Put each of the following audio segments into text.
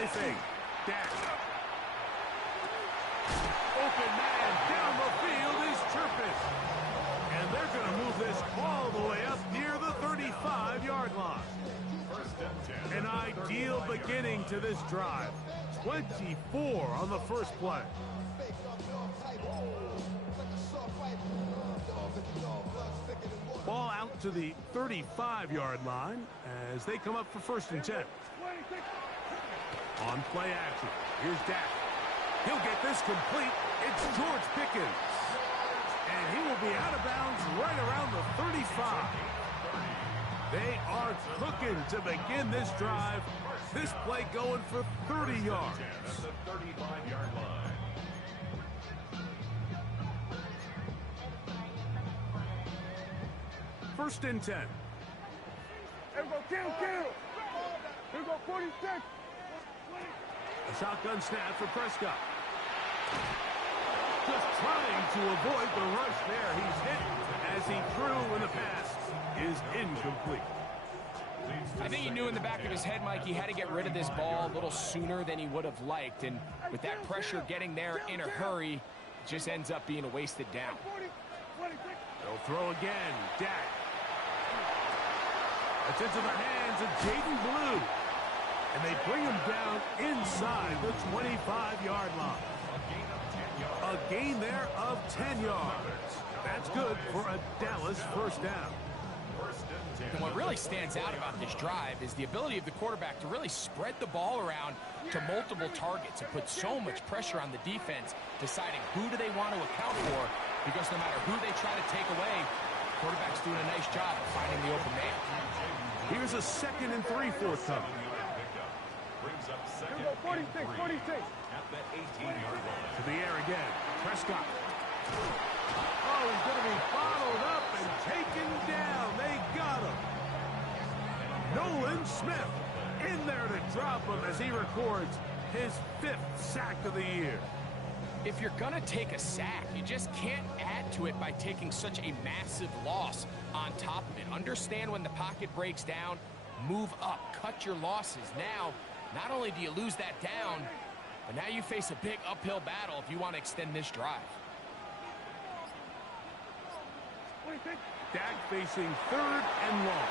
play fake. Dash. Open man down the field is Chirpus. And they're going to move this all the way up near the 35-yard line. An ideal beginning to this drive. 24 on the first play. Ball out to the 35-yard line as they come up for 1st and 10. On play action, here's Dak. He'll get this complete. It's George Pickens. And he will be out of bounds right around the 35. They are cooking to begin this drive. This play going for 30 yards. At the 35-yard line. First and 10. Here we go, kill. Here we go, 46. A shotgun snap for Prescott. Just trying to avoid the rush there. He's hit as he threw when the pass is incomplete. I think he knew in the back of his head, Mike, he had to get rid of this ball a little sooner than he would have liked. And with that pressure getting there in a hurry, it just ends up being a wasted down. They'll throw again. Dak. That's into the hands of Jaden Blue. And they bring him down inside the 25-yard line. A gain there of 10 yards. That's good for a Dallas first down. And what really stands out about this drive is the ability of the quarterback to really spread the ball around to multiple targets and put so much pressure on the defense, deciding who do they want to account for, because no matter who they try to take away, the quarterback's doing a nice job of finding the open man. Here's a 2nd and 3 forthcoming. Brings up Here we 2nd go, 46. and 3 at the 18-yard line. To the air again. Prescott. Oh, he's going to be bottled up and taken down. They got him. Nolan Smith in there to drop him as he records his 5th sack of the year. If you're going to take a sack, you just can't add to it by taking such a massive loss on top of it. Understand when the pocket breaks down, move up, cut your losses. Now, not only do you lose that down, but now you face a big uphill battle if you want to extend this drive. Dak facing 3rd and long.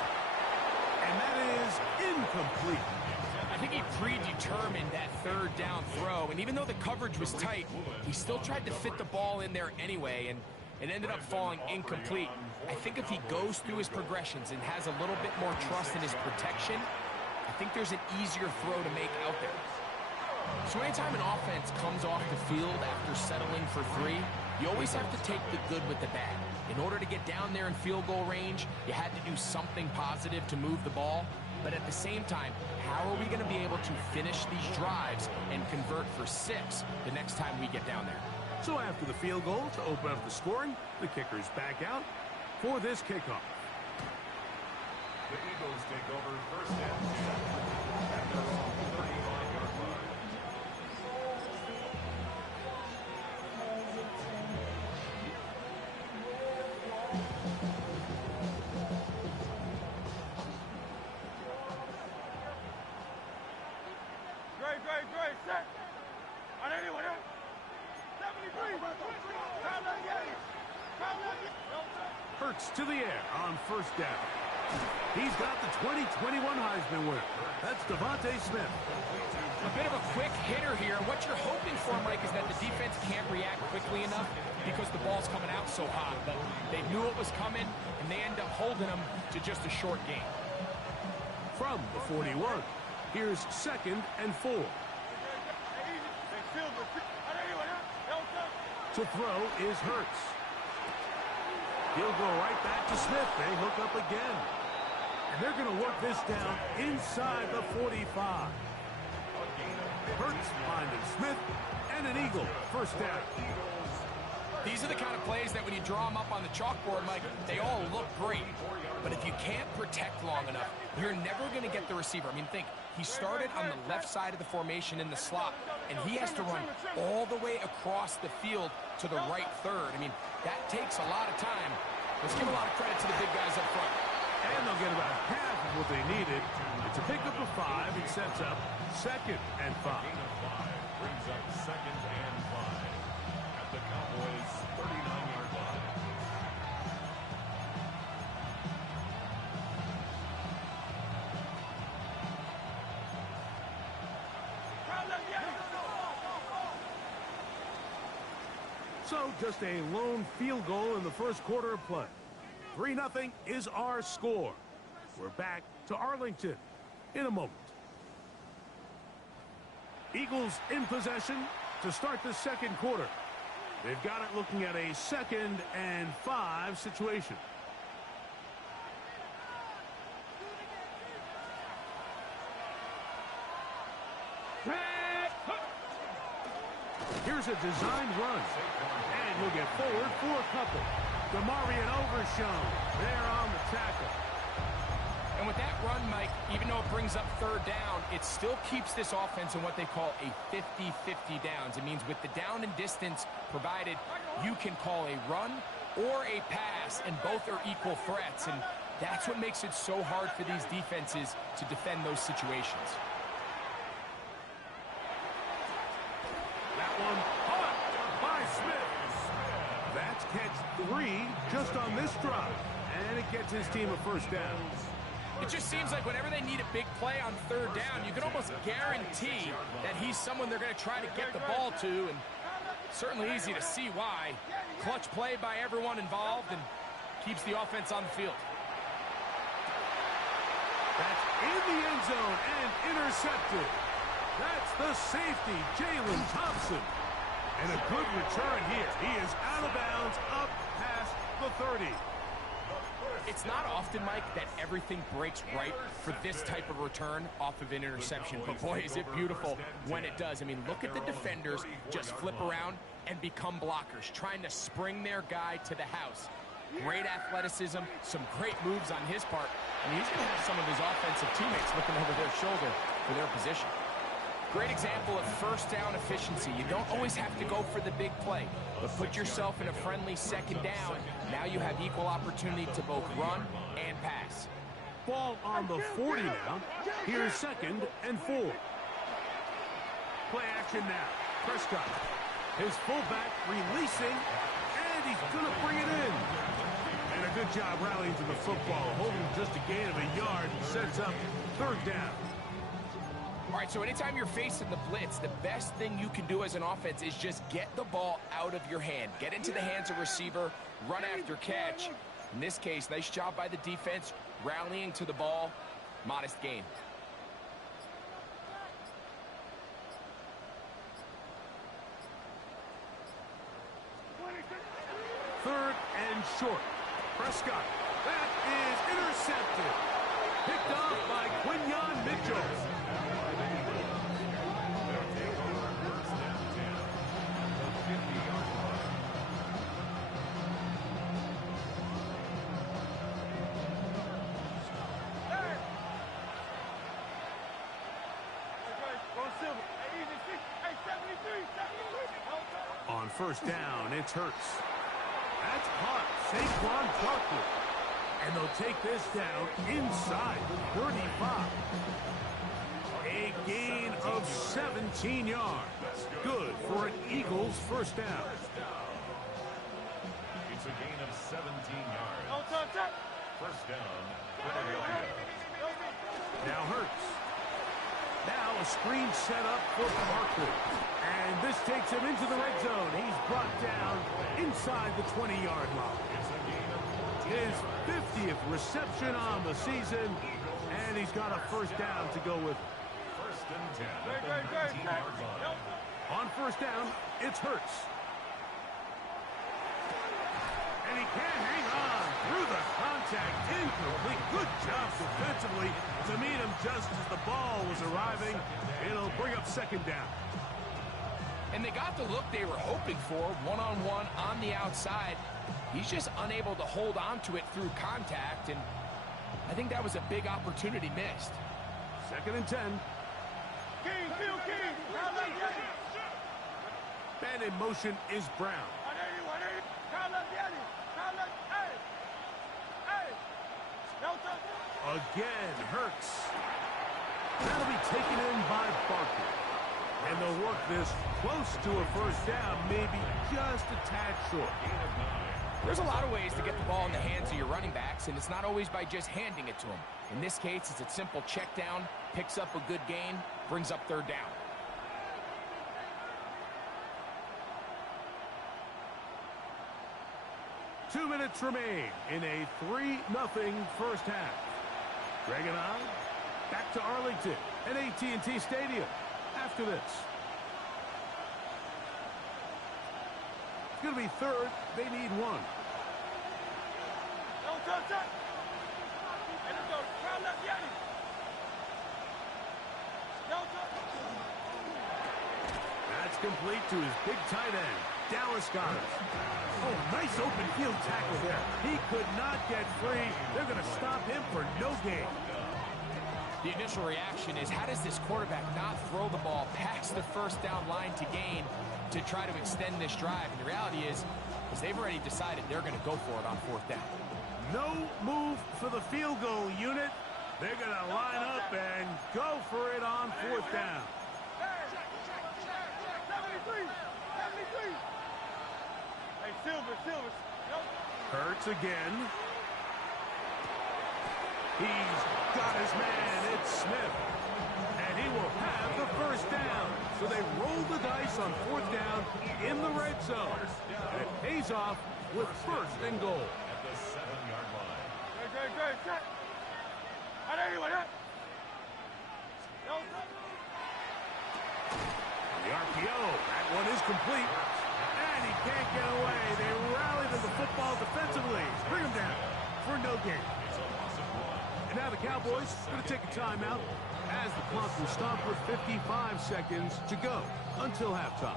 And that is incomplete. I think he predetermined that 3rd down throw, and even though the coverage was tight, he still tried to fit the ball in there anyway, and it ended up falling incomplete. I think if he goes through his progressions and has a little bit more trust in his protection, I think there's an easier throw to make out there. So anytime an offense comes off the field after settling for 3, you always have to take the good with the bad. In order to get down there in field goal range, you had to do something positive to move the ball. But at the same time, how are we going to be able to finish these drives and convert for 6 the next time we get down there? So after the field goal to open up the scoring, the kicker's back out for this kickoff. The Eagles take over 1st and 10 at their own 35-yard line. Great, set. On anyone else? 73. Hurts to the air on 1st down. He's got the 2021 Heisman winner. That's Devontae Smith. A bit of a quick hitter here. What you're hoping for, Mike, is that the defense can't react quickly enough because the ball's coming out so hot. But they knew it was coming, and they end up holding them to just a short gain. From the 41, here's 2nd and 4. To throw is Hurts. He'll go right back to Smith. They hook up again. And they're going to work this down inside the 45. Hurts finding Smith and an Eagle. 1st down. These are the kind of plays that when you draw them up on the chalkboard, Mike, they all look great. But if you can't protect long enough, you're never going to get the receiver. I mean, think, he started on the left side of the formation in the slot, and he has to run all the way across the field to the right 3rd. I mean, that takes a lot of time. Let's give a lot of credit to the big guys up front. And they'll get about half of what they needed. It's a pickup of 5. It sets up 2nd and 5. Gain of 5 brings up 2nd and 5 at the Cowboys' 39-yard line. So just a lone field goal in the first quarter of play. 3-0 is our score. We're back to Arlington in a moment. Eagles in possession to start the second quarter. They've got it looking at a 2nd and 5 situation. Here's a designed run. And we'll get forward for a couple. DeMarvion Overshown there on the tackle. And with that run, Mike, even though it brings up 3rd down, it still keeps this offense in what they call a 50-50 downs. It means with the down and distance provided, you can call a run or a pass, and both are equal threats. And that's what makes it so hard for these defenses to defend those situations. That one caught by Smith. That's catch 3 just on this drive. And it gets his team a first down. It just seems like whenever they need a big play on 3rd down, you can almost guarantee that he's someone they're going to try to get the ball to, and certainly easy to see why. Clutch play by everyone involved and keeps the offense on the field. That's in the end zone and intercepted. That's the safety, Jalen Thompson. And a good return here. He is out of bounds up past the 30. It's not often, Mike, that everything breaks right for this type of return off of an interception. But, boy, is it beautiful when it does. I mean, look at the defenders just flip around and become blockers, trying to spring their guy to the house. Great athleticism, some great moves on his part. And he's going to have some of his offensive teammates looking over their shoulder for their position. Great example of first down efficiency. You don't always have to go for the big play, but put yourself in a friendly 2nd down. Now you have equal opportunity to both run and pass. Ball on the 40 now. Here's 2nd and 4. Play action now. Prescott. His fullback releasing, and he's going to bring it in. And a good job rallying to the football, holding just a gain of a yard, sets up 3rd down. All right, so anytime you're facing the blitz, the best thing you can do as an offense is just get the ball out of your hand. Get into the hands of receiver, run after catch. In this case, nice job by the defense, rallying to the ball, modest gain. 3rd and short. Prescott. That is intercepted. Picked off by Quinyon Mitchell. On 1st down, it's Hurts. That's caught. Saquon Barkley. And they'll take this down inside the 35. A gain of 17 yards. Good for an Eagles first down. It's a gain of 17 yards. First down. Now Hurts. Now a screen set up for Barkley. And this takes him into the red zone. He's brought down inside the 20-yard line. His 50th reception on the season, and he's got a first down to go with it. 1st and 10 at the 19-yard line. On 1st down, it's Hurts. And he can't hang on through the contact. Incomplete. Good job defensively to meet him just as the ball was arriving. It'll bring up 2nd down. And they got the look they were hoping for, one-on-one on the outside. He's just unable to hold on to it through contact, and I think that was a big opportunity missed. 2nd and 10. Man in motion is Brown. Again, Hurts. That'll be taken in by Barker. And they'll work this close to a first down, maybe just a tad short. There's a lot of ways to get the ball in the hands of your running backs, and it's not always by just handing it to them. In this case, it's a simple check down, picks up a good gain, brings up third down. Two minutes remain in a 3-0 first half. Greg and I back to Arlington at AT&T Stadium after this. It's going to be third. They need one. That's complete to his big tight end, Dallas Goedert. Oh, nice open field tackle there. He could not get free. They're going to stop him for no gain. The initial reaction is, how does this quarterback not throw the ball past the first down line to gain to try to extend this drive? And the reality is they've already decided they're going to go for it on fourth down. No move for the field goal unit. They're going to line up and go for it on fourth down. Hurts again. He's got his man. It's Smith. And he will have the first down. So they roll the dice on fourth down in the red zone. And it pays off with first and goal. At the 7-yard line. The RPO. That one is complete. And he can't get away. They rally to the football defensively. Bring him down for no gain. And now the Cowboys are going to take a timeout as the clock will stop with 55 seconds to go until halftime.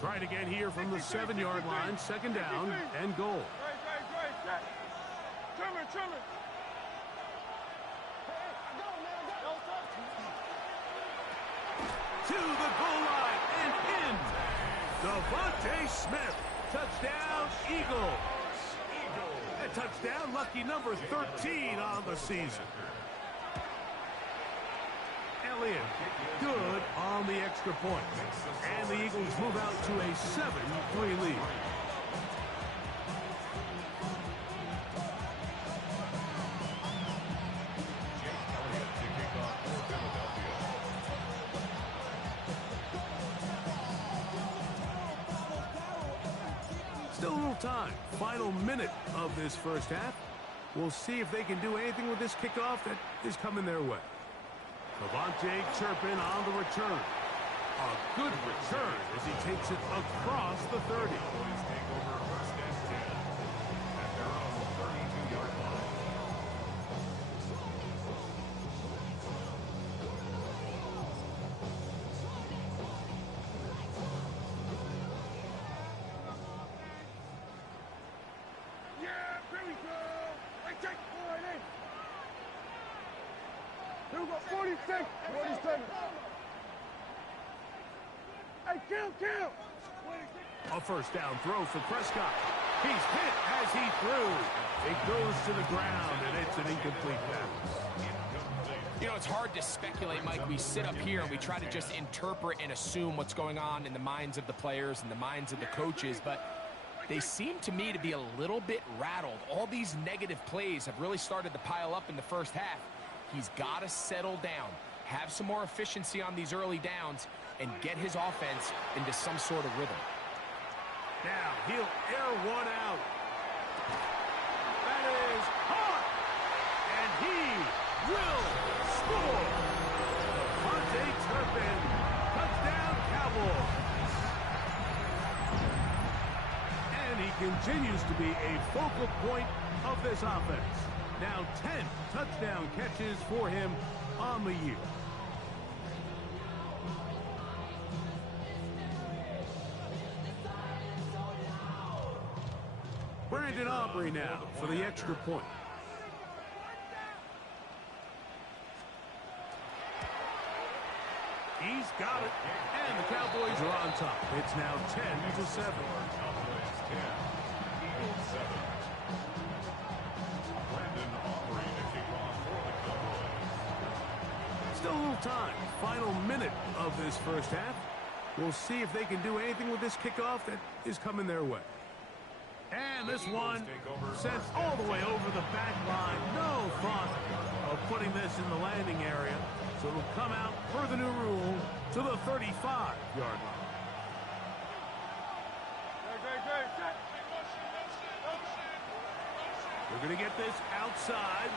Trying again here from the 7-yard line, second down and goal. To the goal line and in. Devontae Smith, touchdown Eagles. A touchdown, lucky number 13 on the season. Elliott, good on the extra point. And the Eagles move out to a 7-3 lead. Still a little time. Final minute of this first half. We'll see if they can do anything with this kickoff that is coming their way. Devontae Turpin on the return. A good return as he takes it across the 30. Take over first and 10 at their own 32-yard line. Here we go, 46, 47. Hey, kill. A first down throw for Prescott. He's hit as he threw. It goes to the ground, and it's an incomplete pass. You know, it's hard to speculate, Mike. We sit up here and we try to just interpret and assume what's going on in the minds of the players and the minds of the coaches, but they seem to me to be a little bit rattled. All these negative plays have really started to pile up in the first half. He's got to settle down, have some more efficiency on these early downs, and get his offense into some sort of rhythm. Now he'll air one out. That is hot, and he will score. Devontae Turpin, touchdown Cowboys. And he continues to be a focal point of this offense. Now 10 touchdown catches for him on the year. Sergeant Aubrey now for the extra point. He's got it, and the Cowboys are on top. It's now 10-7. Still a little time. Final minute of this first half. We'll see if they can do anything with this kickoff that is coming their way. And this one sent all the way over the back line. No thought of putting this in the landing area. So it'll come out per the new rule to the 35-yard line. We're going to get this outside.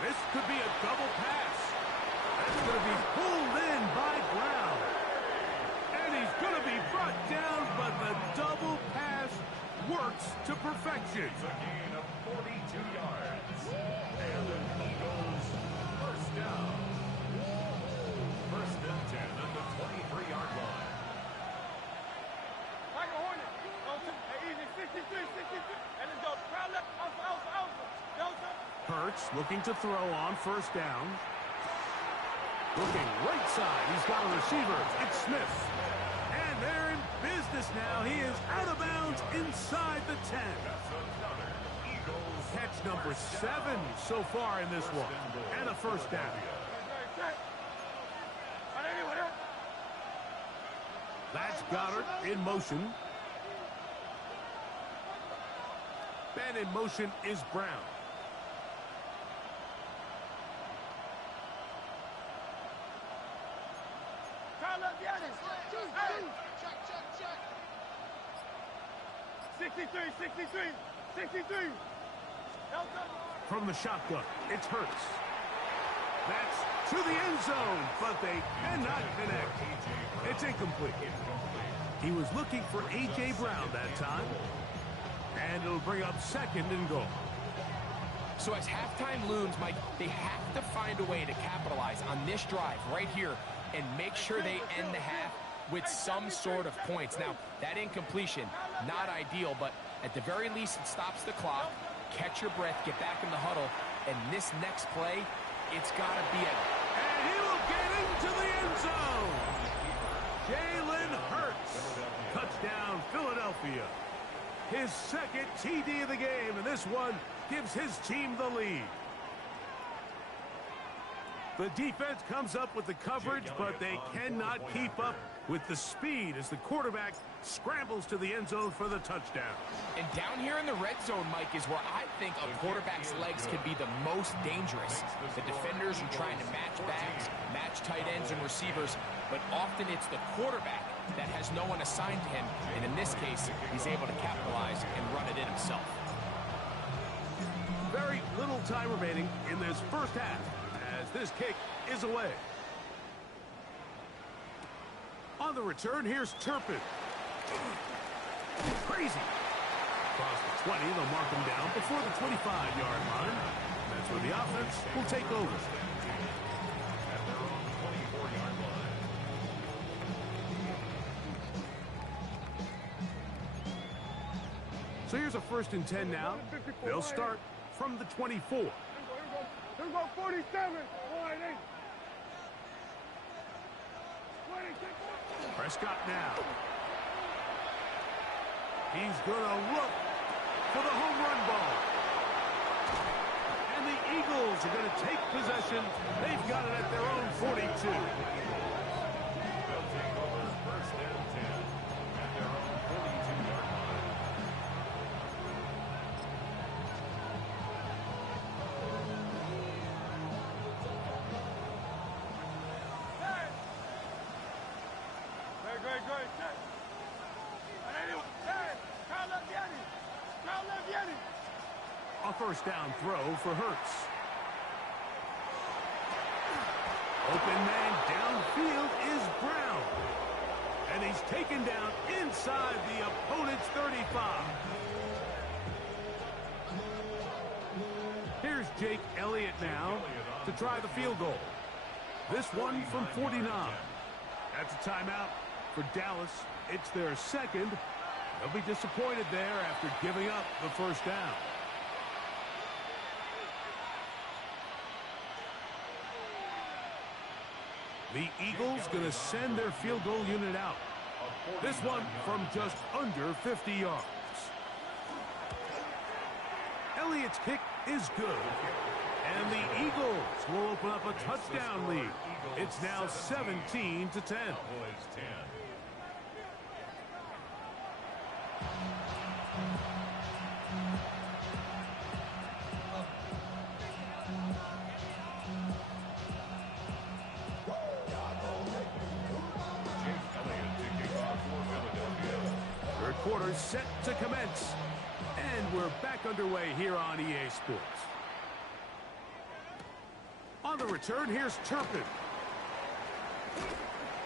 This could be a double pass. That's going to be pulled in by Brown. And he's going to be brought down, but the double pass works to perfection. It's a gain of 42 yards. And the Eagles first down. First and 10 at the 23-yard line. Like a Hornet. Easy, 63. And then go crowd left, Delta. Hurts looking to throw on first down. Looking right side. He's got a receiver. It's Smith. And they're in business now. He is out of bounds inside the 10. Catch number 7 so far in this one. And a first down. That's Goddard in motion. And in motion is Brown. Check. 63. From the shotgun, it's Hurts. That's to the end zone, but they cannot connect. It's incomplete. He was looking for A.J. Brown that time. And it'll bring up second and goal. So as halftime looms, Mike, they have to find a way to capitalize on this drive right here and make sure they end the half with some sort of points. Now, that incompletion, not ideal, but at the very least, it stops the clock. Catch your breath, get back in the huddle, and this next play, it's got to be it. And he will get into the end zone. Jalen Hurts. Touchdown, Philadelphia. His second TD of the game, and this one gives his team the lead. The defense comes up with the coverage, but they cannot keep up with the speed as the quarterback scrambles to the end zone for the touchdown. And down here in the red zone, Mike, is where I think a quarterback's legs can be the most dangerous. The defenders are trying to match backs, match tight ends and receivers, but often it's the quarterback that has no one assigned to him, and in this case, he's able to capitalize and run it in himself. Very little time remaining in this first half as this kick is away. On the return, here's Turpin. Crazy. Across the 20, they'll mark him down before the 25-yard line. That's where the offense will take over. At their own 24-yard line. So here's a 1st and 10 now. They'll start from the 24. Here we go 47. Prescott now. He's going to look for the home run ball. And the Eagles are going to take possession. They've got it at their own 42. They'll take over first and 10 at their own 42-yard line. Great. A first down throw for Hurts. Open man downfield is Brown. And he's taken down inside the opponent's 35. Here's Jake Elliott now to try the field goal. This one from 49. That's a timeout for Dallas. It's their second. They'll be disappointed there after giving up the first down. The Eagles going to send their field goal unit out. This one from just under 50 yards. Elliott's kick is good. And the Eagles will open up a touchdown lead. It's now 17-10. Third quarter set to commence. And we're back underway here on EA Sports. On the return, here's Turpin.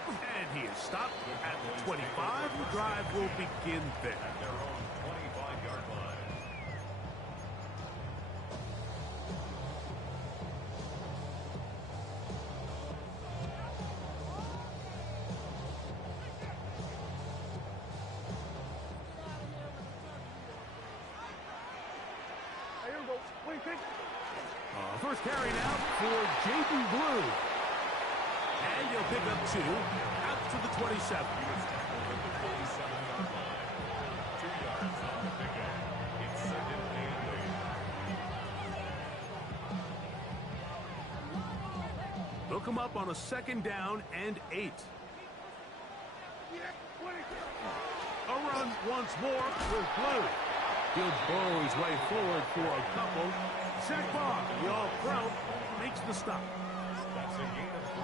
And he is stopped at the 25. The drive will begin there. At their own 25-yard line. Here we go. Wait, pick. First carry now for Jaden Blue. And he'll pick up 2 out to the 27. He was tackled at the 47-yard line. 2 yards on the pickup. It's second and lead. They'll come up on a second down and 8. A run once more with Blue. He'll burrow his way forward for a couple. Check Bob, the all-pro, makes the stop. That's a gain of 3.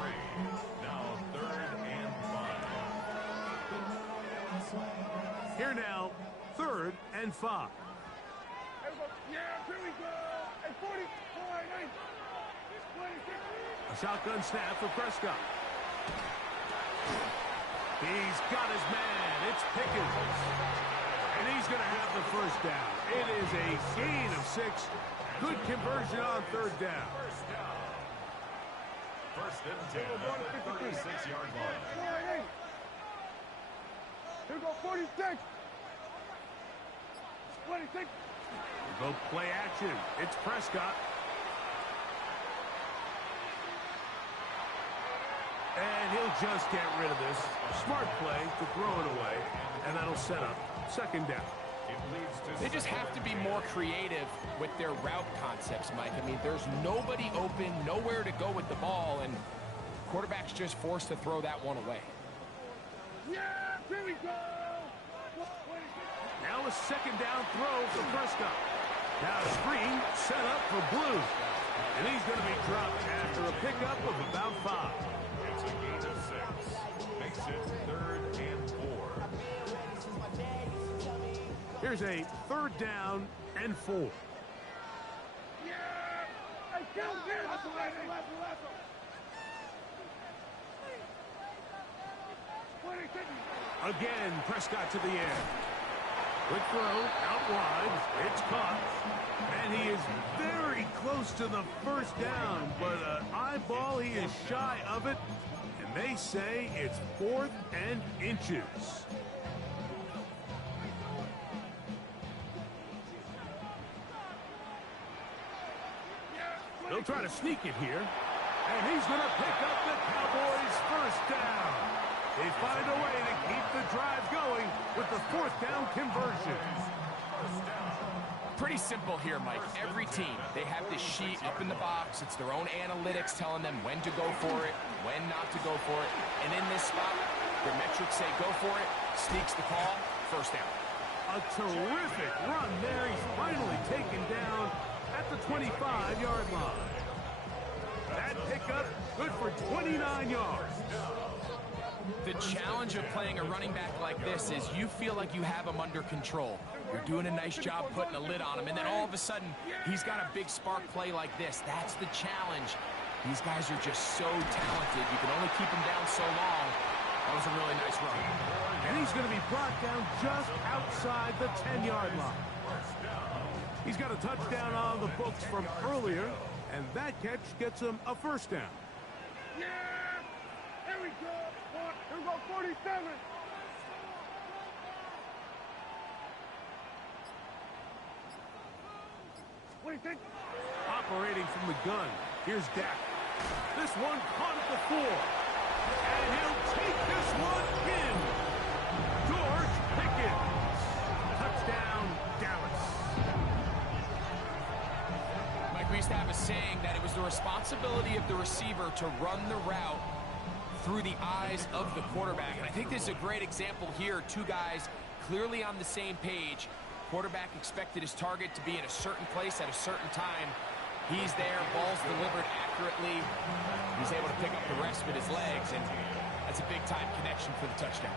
Now third and 5. Here now, 3rd and 5. Here we go. Yeah, here we go. And 40, 49, 26. A shotgun snap for Prescott. He's got his man. It's Pickens. And he's going to have the first down. It is a gain of 6. Good conversion on 3rd down. First and 10 at the 36-yard line. 48. Here we go, 46. 26. We'll go play action. It's Prescott. And he'll just get rid of this. Smart play to throw it away. And that'll set up 2nd down. They just have to be more creative with their route concepts, Mike. I mean, there's nobody open, nowhere to go with the ball, and quarterback's just forced to throw that one away. Yeah, here we go. Now a 2nd down throw for Prescott. Now a screen set up for Blue. And he's going to be dropped after a pickup of about 5. It's a gain of 6. Makes it 3rd and 4. Here's a 3rd down and 4. Yeah. I killed him. Again, Prescott to the air. Quick throw, out wide. It's caught. And he is very close to the first down, but an eyeball, he is shy of it. And they say it's 4th and inches. They'll try to sneak it here. And he's going to pick up the Cowboys' first down. They find a way to keep the drive going with the 4th down conversion. Pretty simple here, Mike. Every team, they have this sheet up in the box. It's their own analytics telling them when to go for it, when not to go for it. And in this spot, their metrics say go for it, sneaks the call, first down. A terrific run there. He's finally taken down at the 25-yard line. That pickup, good for 29 yards. The challenge of playing a running back like this is you feel like you have him under control. You're doing a nice job putting a lid on him, and then all of a sudden, he's got a big spark play like this. That's the challenge. These guys are just so talented. You can only keep them down so long. That was a really nice run. And he's going to be brought down just outside the 10-yard line. He's got a touchdown on the books from earlier, and that catch gets him a first down. Yeah! Here we go! Here we go, 47! What do you think? Operating from the gun. Here's Dak. This one caught at the 4. And he'll take this one in. George Pickens. Touchdown, Dallas. Mike, we used to have a saying that it was the responsibility of the receiver to run the route through the eyes of the quarterback. And I think this is a great example here. Two guys clearly on the same page. Quarterback expected his target to be in a certain place at a certain time. He's there, ball's delivered accurately. He's able to pick up the rest with his legs, and that's a big-time connection for the touchdown.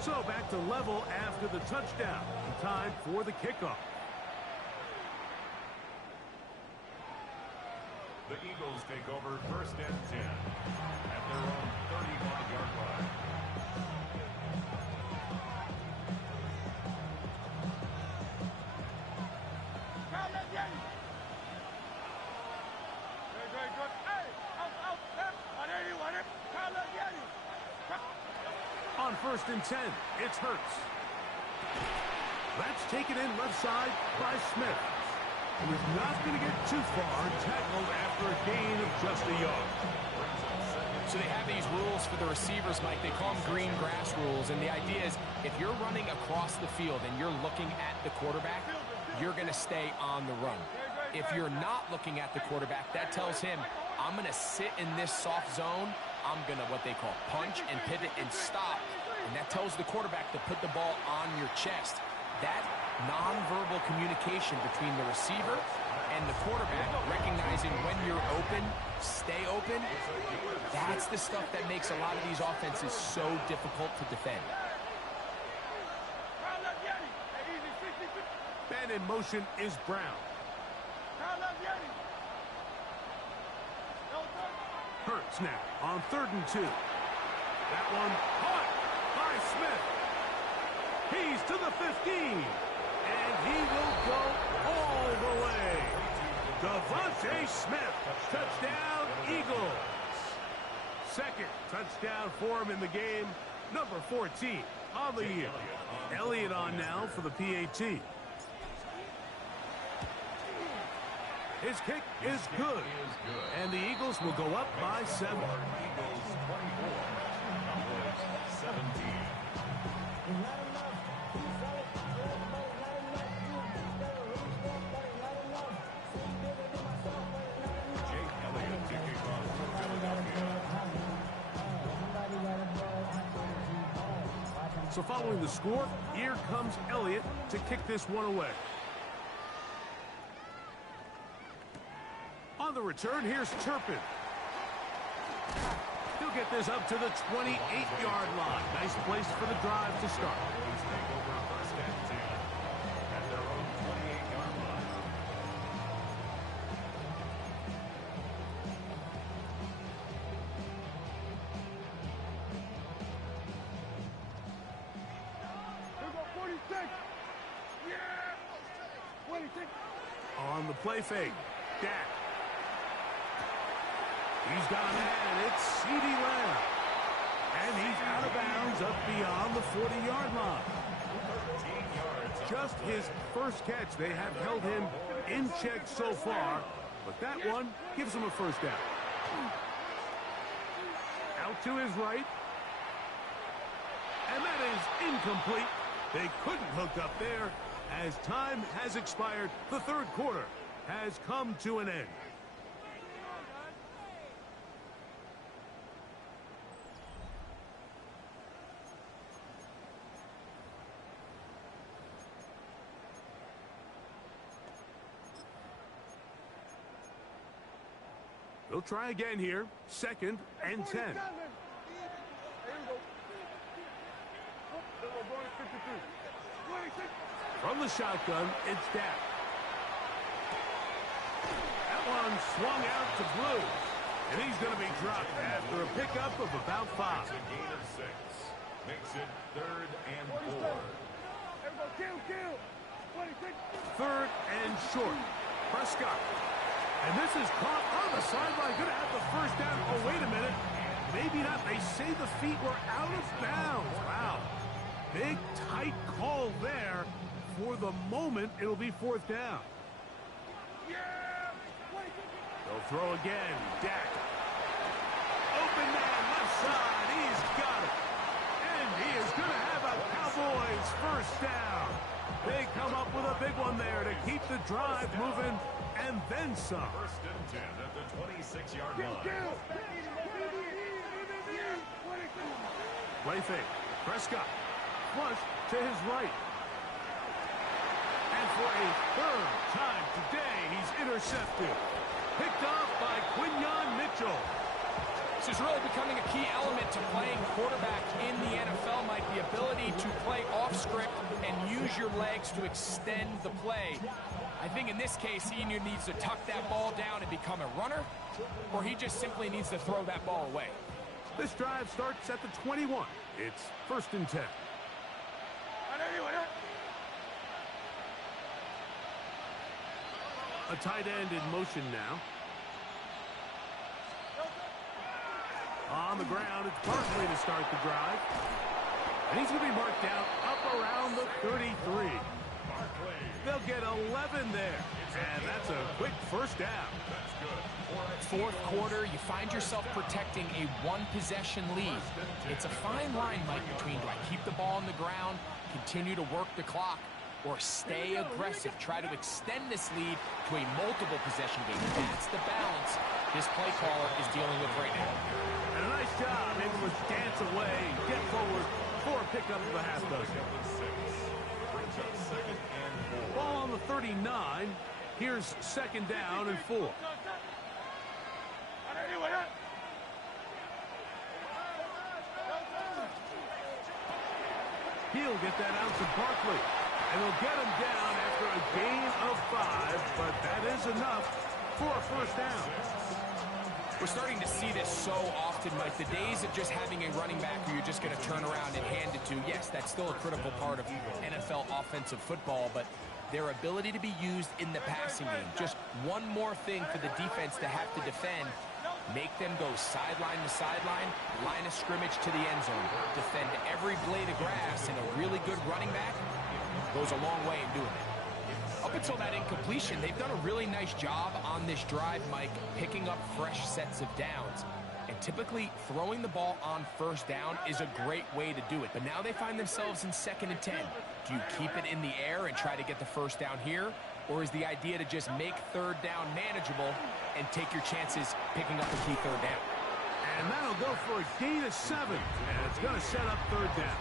So back to level after the touchdown. Time for the kickoff. The Eagles take over first and 10 at their own 35-yard line. On first and 10, it's Hurts. That's taken in left side by Smith. He was not going to get too far, tackled after a gain of just a yard. So they have these rules for the receivers, Mike. They call them green grass rules. And the idea is if you're running across the field and you're looking at the quarterback, you're going to stay on the run. If you're not looking at the quarterback, that tells him, I'm going to sit in this soft zone. I'm going to what they call punch and pivot and stop. And that tells the quarterback to put the ball on your chest. That nonverbal communication between the receiver and the quarterback, recognizing when you're open, stay open, that's the stuff that makes a lot of these offenses so difficult to defend. Man in motion is Brown. Hurts now on 3rd and 2. That one caught by Smith. He's to the 15, and he will go all the way. Devontae Smith, touchdown Eagles. Second touchdown for him in the game, number 14 on the year. Elliott on now for the PAT. His kick is good, and the Eagles will go up by 7. Eagles 24, Cowboys 17. So following the score, here comes Elliott to kick this one away. On the return, here's Turpin. He'll get this up to the 28-yard line. Nice place for the drive to start. Cowboys take over first and 10 at their own 28-yard line. On the play fake, Dak. He's got a man, it's CeeDee Lamb. And he's out of bounds up beyond the 40-yard line. Just his first catch. They have held him in check so far, but that one gives him a first down. Out to his right. And that is incomplete. They couldn't hook up there. As time has expired, the third quarter has come to an end. They'll try again here. 2nd and 10. From the shotgun, it's Dak. That one swung out to Blue. And he's going to be dropped after a pickup of about 5. It's a gain of 6. Makes it 3rd and 4. 3rd and short. Prescott. And this is caught on the sideline. Going to have the first down. Oh, wait a minute. maybe not. They say the feet were out of bounds. Wow. Big, tight call there. For the moment, it'll be 4th down. They'll throw again. Dak. Open man, left side. He's got it. And he is going to have a Cowboys first down. They come up with a big one there to keep the drive moving and then some. 1st and 10 at the 26-yard line. Play fake. Prescott. Flush to his right. And for a 3rd time today, he's intercepted. Picked off by Quinyon Mitchell. This is really becoming a key element to playing quarterback in the NFL, Mike. The ability to play off script and use your legs to extend the play. I think in this case, he either needs to tuck that ball down and become a runner, or he just simply needs to throw that ball away. This drive starts at the 21. It's 1st and 10. A tight end in motion now. On the ground, it's Barkley to start the drive. And he's going to be marked down up around the 33. They'll get 11 there. And that's a quick first down. 4th quarter, you find yourself protecting a 1-possession lead. It's a fine line, Mike, between do I keep the ball on the ground, continue to work the clock, or stay aggressive, try to extend this lead to a multiple possession game. That's the balance this play caller is dealing with right now. And a nice job able to dance away, get forward for a pickup of a half dozen. Ball on the 39. Here's 2nd down and 4. He'll get that out to Barkley. And he'll get him down after a gain of 5, but that is enough for a first down. We're starting to see this so often, Mike. The days of just having a running back who you're just going to turn around and hand it to, yes, that's still a critical part of NFL offensive football, but their ability to be used in the passing game. Just one more thing for the defense to have to defend. Make them go sideline to sideline, line of scrimmage to the end zone. Defend every blade of grass, and a really good running back goes a long way in doing it. Up until that incompletion, they've done a really nice job on this drive, Mike, picking up fresh sets of downs. And typically, throwing the ball on 1st down is a great way to do it. But now they find themselves in 2nd and 10. Do you keep it in the air and try to get the first down here? Or is the idea to just make 3rd down manageable and take your chances picking up a key 3rd down? And that'll go for a gain of 7. And it's going to set up 3rd down.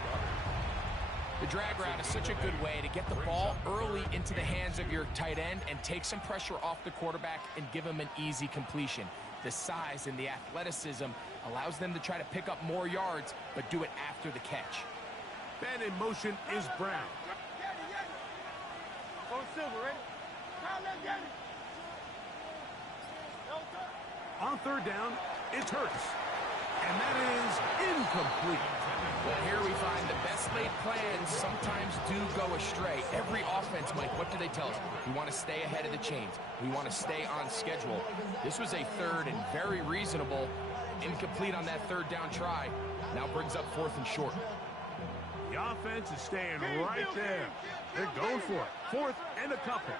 The drag route is such a good way to get the ball early into the hands of your tight end and take some pressure off the quarterback and give him an easy completion. The size and the athleticism allows them to try to pick up more yards, but do it after the catch. Man in motion is Brown. On 3rd down, it's Hurts. And that is incomplete. Well, here we find the best laid plans sometimes do go astray. Every offense, Mike, what do they tell us? We want to stay ahead of the chains. We want to stay on schedule. This was a 3rd and very reasonable. Incomplete on that 3rd down try. Now brings up 4th and short. The offense is staying right there. They're going for it. 4th and a couple.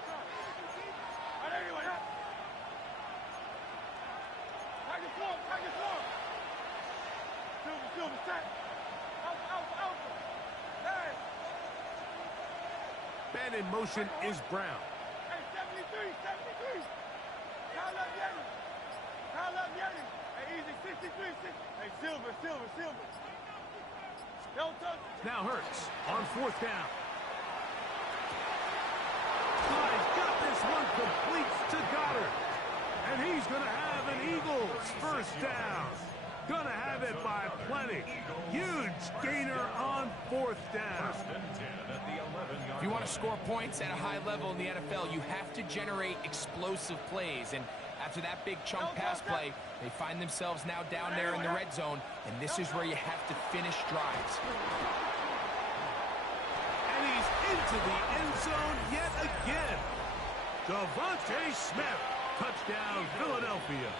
Man in motion is Brown. Hey, 73. Call up Yeti. Hey, easy, 63. Hey, Silver. Don't touch. Now Hurts on 4th down. He's got this one complete to Goddard. And he's going to have an Eagles first down. Going to have it by plenty. Huge gainer on 4th down. If you want to score points at a high level in the NFL, you have to generate explosive plays. And after that big chunk pass play, they find themselves now down there in the red zone. And this is where you have to finish drives. And he's into the end zone yet again. Devontae Smith. Touchdown, Philadelphia.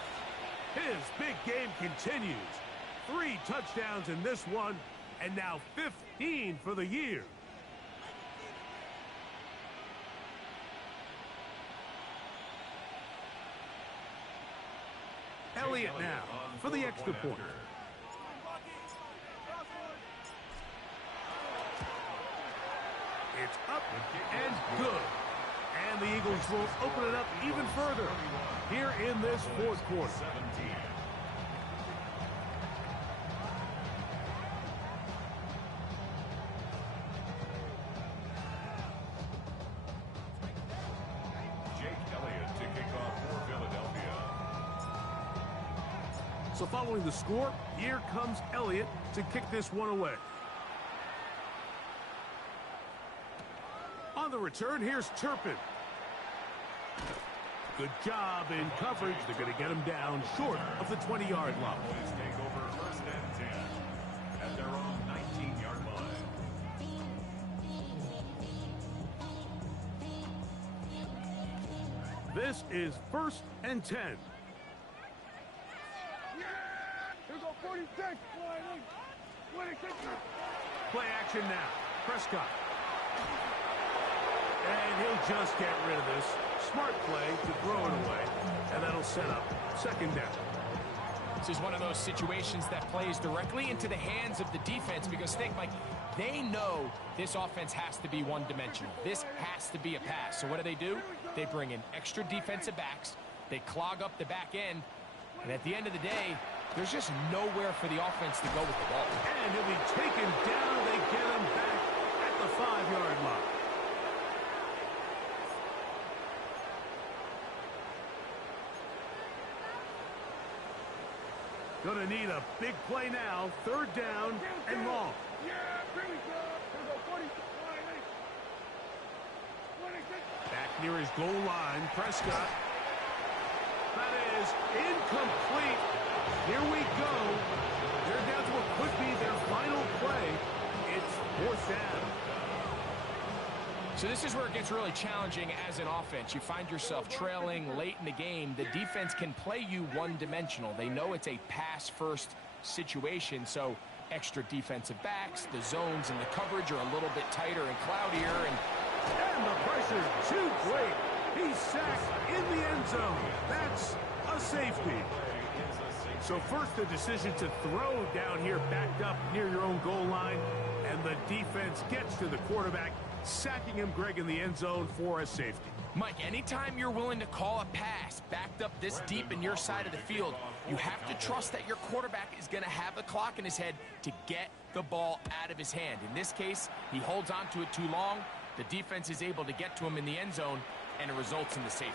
His big game continues. 3 touchdowns in this one, and now 15 for the year. Elliott now for the extra point. It's up and good. And the Eagles will open it up even further here in this fourth quarter. So following the score, here comes Elliott to kick this one away. On the return, here's Turpin. Good job in coverage. They're going to get him down short of the 20-yard line. Cowboys take over first and 10 at their own 19-yard line. This is first and 10. Here go 46. Play action now. Prescott. And he'll just get rid of this. Smart play to throw it away. And that'll set up second down. This is one of those situations that plays directly into the hands of the defense because think, Mike, they know this offense has to be one-dimensional. This has to be a pass. So what do? They bring in extra defensive backs. They clog up the back end. And at the end of the day, there's just nowhere for the offense to go with the ball. And he'll be taken down. They get him back at the 5-yard line. Gonna need a big play now. Third down and long. Back near his goal line, Prescott. That is incomplete. Here we go. They're down to what could be their final play. It's fourth down. So this is where it gets really challenging as an offense. You find yourself trailing late in the game. The defense can play you one-dimensional. They know it's a pass-first situation, so extra defensive backs, the zones and the coverage are a little bit tighter and cloudier. And the pressure too great. He's sacked in the end zone. That's a safety. So first the decision to throw down here backed up near your own goal line, and the defense gets to the quarterback, sacking him, Greg, in the end zone for a safety. Mike, anytime you're willing to call a pass backed up this deep in your side of the field, you have to trust that your quarterback is going to have the clock in his head to get the ball out of his hand. In this case, he holds on to it too long. The defense is able to get to him in the end zone, and it results in the safety.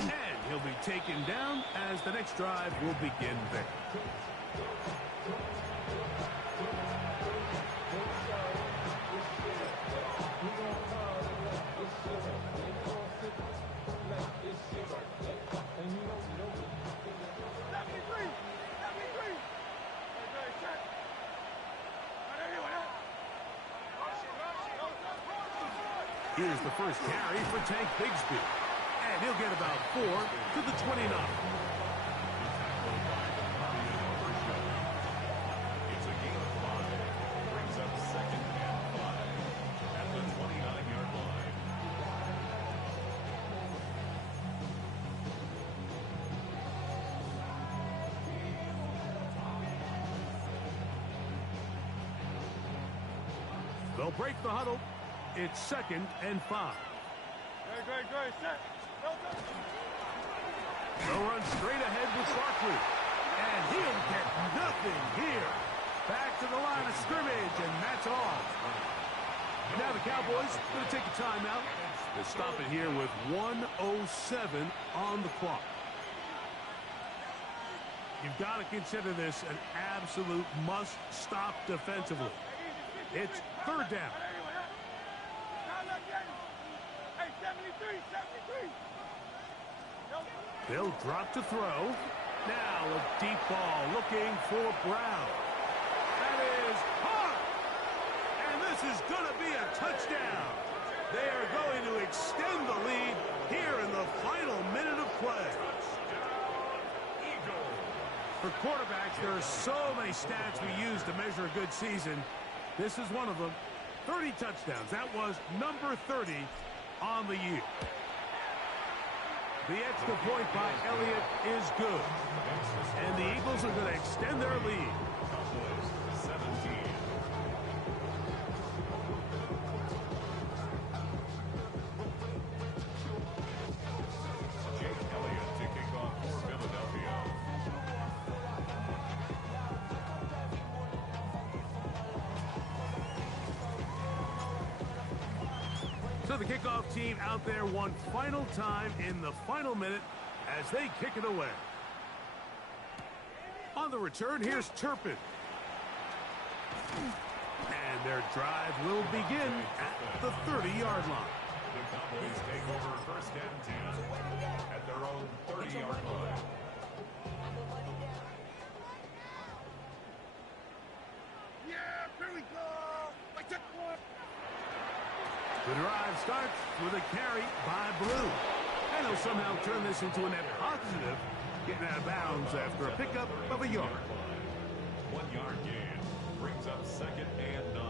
And he'll be taken down as the next drive will begin there. Here's the first carry for Tank Bigsby. And he'll get about 4 to the 29. It's a gain of 5. Brings up second and 5 at the 29-yard line. They'll break the huddle. It's second and 5. Great, set. They'll run straight ahead with Barkley. And he'll get nothing here. Back to the line of scrimmage, and that's all. Now the Cowboys going to take a timeout. They'll stop it here with 1:07 on the clock. You've got to consider this an absolute must-stop defensively. It's third down. They'll drop to throw. Now a deep ball looking for Brown. That is hard. And this is going to be a touchdown. They are going to extend the lead here in the final minute of play. For quarterbacks, there are so many stats we use to measure a good season. This is one of them. 30 touchdowns. That was number 30 on the year. The extra point by Elliott is good. And the Eagles are going to extend their lead. So the kickoff team out there one final time in the final minute as they kick it away. On the return, here's Turpin. And their drive will begin at the 30-yard line. The Cowboys take over first and 10 at their own 30-yard line. Yeah, here we go. I took one. The drive starts with a carry by Blue. And they'll somehow turn this into a net positive, getting out of bounds after a pickup of a yard. 1 yard gain brings up 2nd and 9.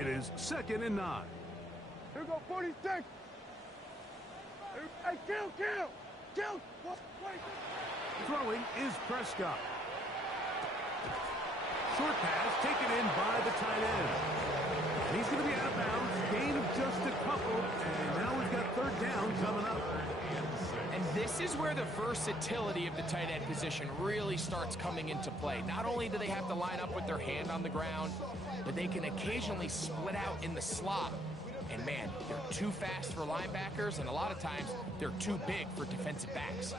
It is 2nd and 9. Here we go, 46. Hey, kill. Wait. Throwing is Prescott. Short pass taken in by the tight end. And he's going to be out of bounds. Gain of just a couple. And now we've got 3rd down coming up. And this is where the versatility of the tight end position really starts coming into play. Not only do they have to line up with their hand on the ground, but they can occasionally split out in the slot. And man, they're too fast for linebackers, and a lot of times they're too big for defensive backs.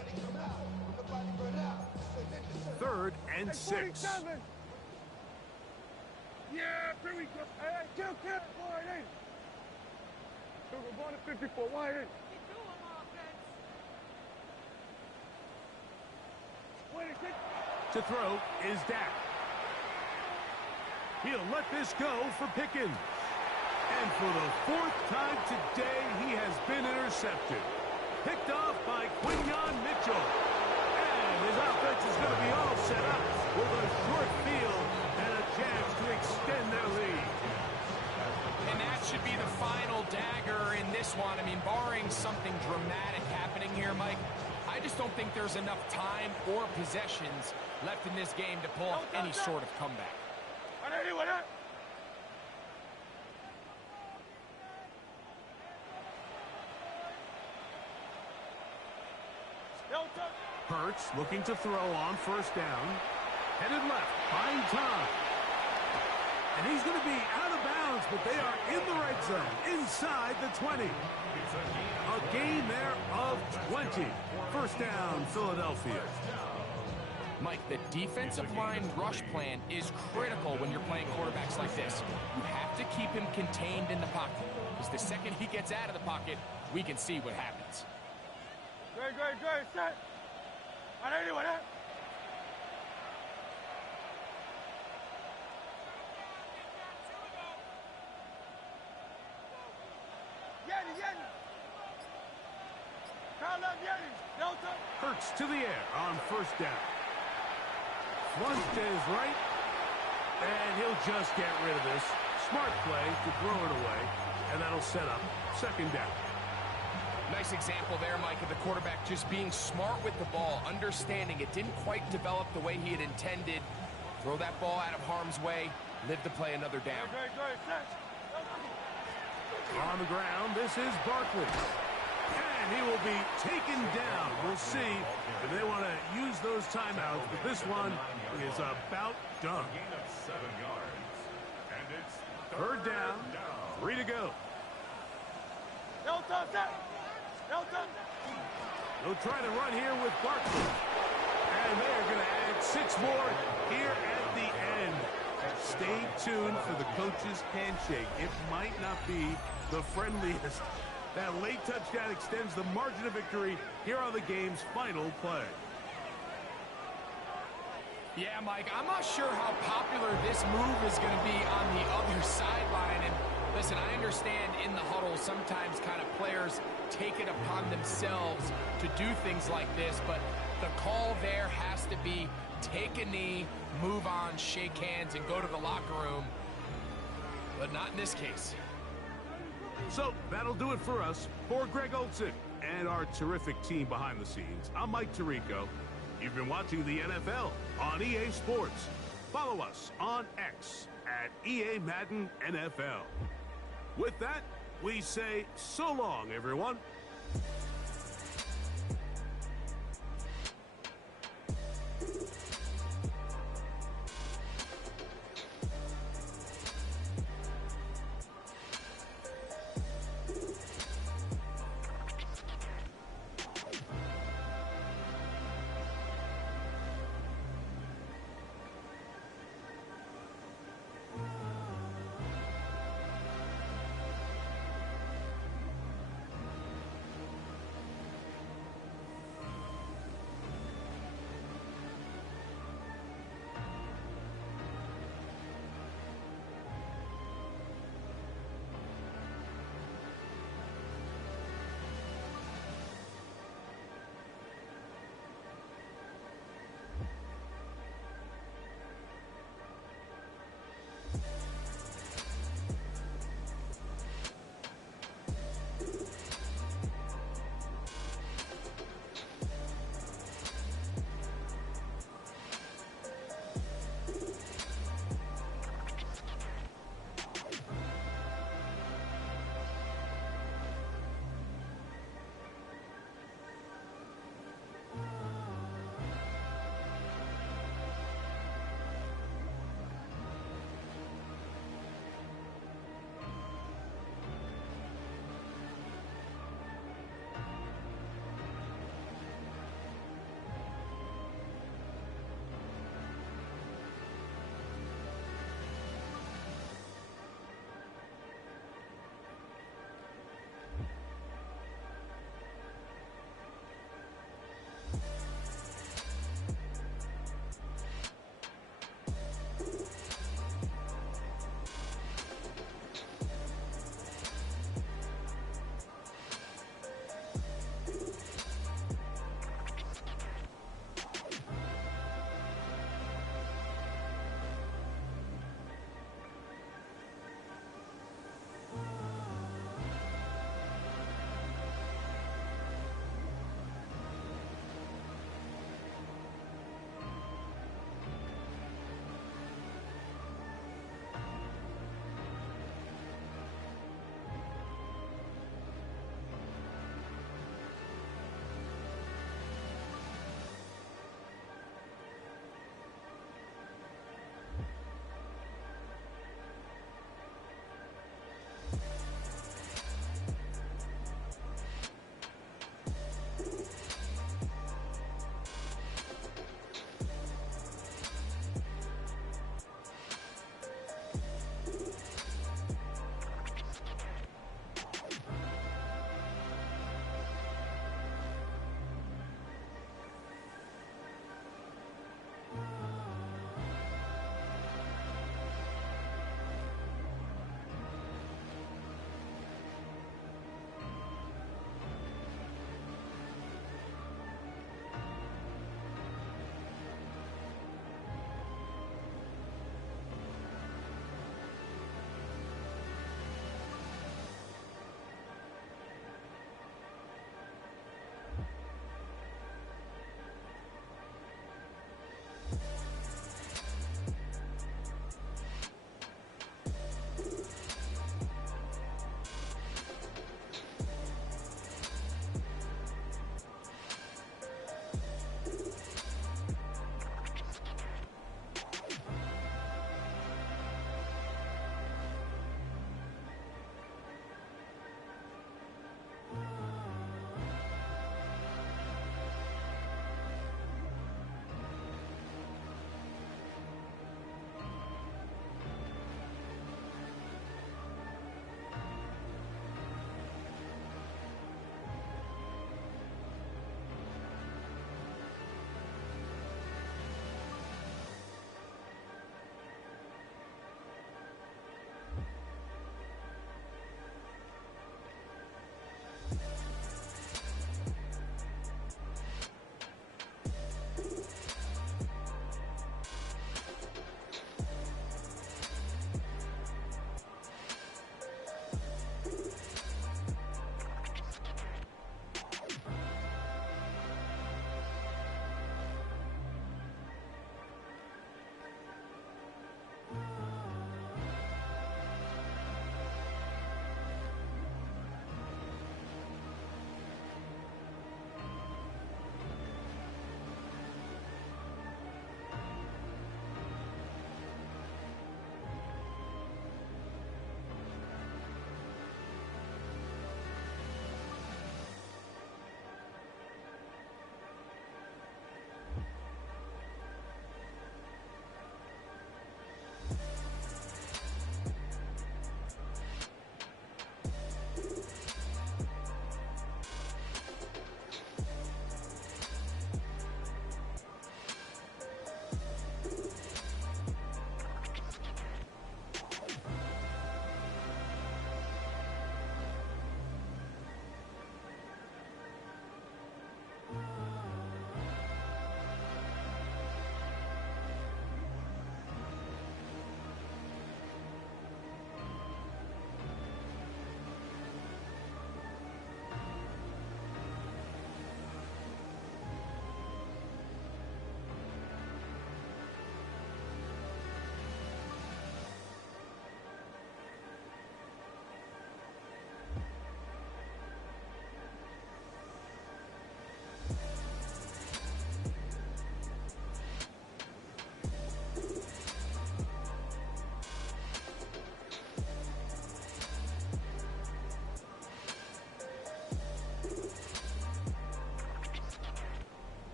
3rd and 6. Yeah, here we go. Hey, kill. Wide in. We're going to 54. Wide in. To throw is Dak. He'll let this go for Pickens. And for the 4th time today, he has been intercepted. Picked off by Quinyon Mitchell. And his offense is going to be all set up with a short field and a chance to extend their lead. And that should be the final dagger in this one. I mean, barring something dramatic happening here, Mike, I just don't think there's enough time or possessions left in this game to pull off any sort of comeback. Hurts looking to throw on 1st down. Headed left, buying time. And he's going to be out of bounds, but they are in the right zone, inside the 20. A gain there of 20. 1st down, Philadelphia. Mike, the defensive line rush plan is critical when you're playing quarterbacks like this. You have to keep him contained in the pocket, because the second he gets out of the pocket, we can see what happens. Good. Set. Anyone, Hurts to the air on 1st down. Flush to his right. And he'll just get rid of this. Smart play to throw it away. And that'll set up 2nd down. Nice example there, Mike, of the quarterback just being smart with the ball, understanding it didn't quite develop the way he had intended. Throw that ball out of harm's way, live to play another down. On the ground, this is Barkley. And he will be taken down. We'll see if they want to use those timeouts, but this one is about done. 7 yards. And it's 3rd down, 3 to go. They'll try to run here with Barkley. And they're going to add 6 more here at the end. Stay tuned for the coach's handshake. It might not be the friendliest. That late touchdown extends the margin of victory here on the game's final play. Yeah, Mike, I'm not sure how popular this move is going to be on the other sideline. And listen, I understand in the huddle sometimes kind of players take it upon themselves to do things like this, but The call there has to be take a knee, move on, shake hands, and go to the locker room. But not in this case. So that'll do it for us. For Greg Olson and our terrific team behind the scenes, I'm Mike Tirico. You've been watching the NFL on EA Sports. Follow us on X at EA Madden NFL. With that, we say so long, everyone.